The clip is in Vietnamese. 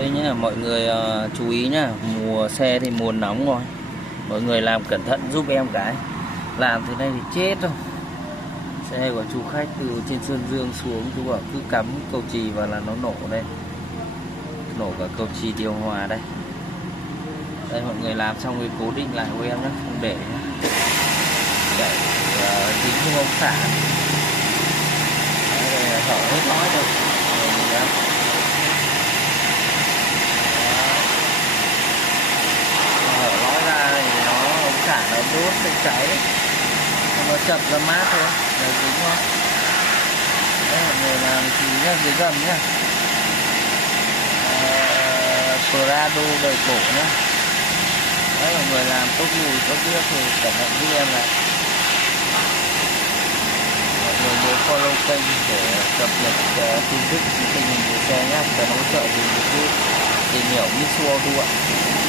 Đây nhá, mọi người chú ý nhá, mùa xe thì mùa nóng rồi. Mọi người làm cẩn thận giúp em cái. Làm thế này thì chết rồi. Xe của chú khách từ trên Sơn Dương xuống, chú bảo cứ cắm cầu chì vào là nó nổ đây. Nổ cả cầu chì điều hòa đây. Đây mọi người làm xong rồi cố định lại của em nhé, không để nhá. Để dính vô ống xả. Đấy, hở hết nói được. Hở nói ra thì nó ống xả nó đốt sẽ cháy. Nó chập ra mát thôi. Đấy, dính không? Đấy, mọi người làm thì nhá, dưới gầm nhá. Prado đời cổ nhá. Đấy, mọi người làm tốt mùi tốt biết thì cẩn thận giúp em này. Mọi người nhớ follow kênh để cập nhật tin tức tình hình của xe nhé. Cần hỗ trợ gì thì cứ tìm hiểu Mitsubishi Auto ạ.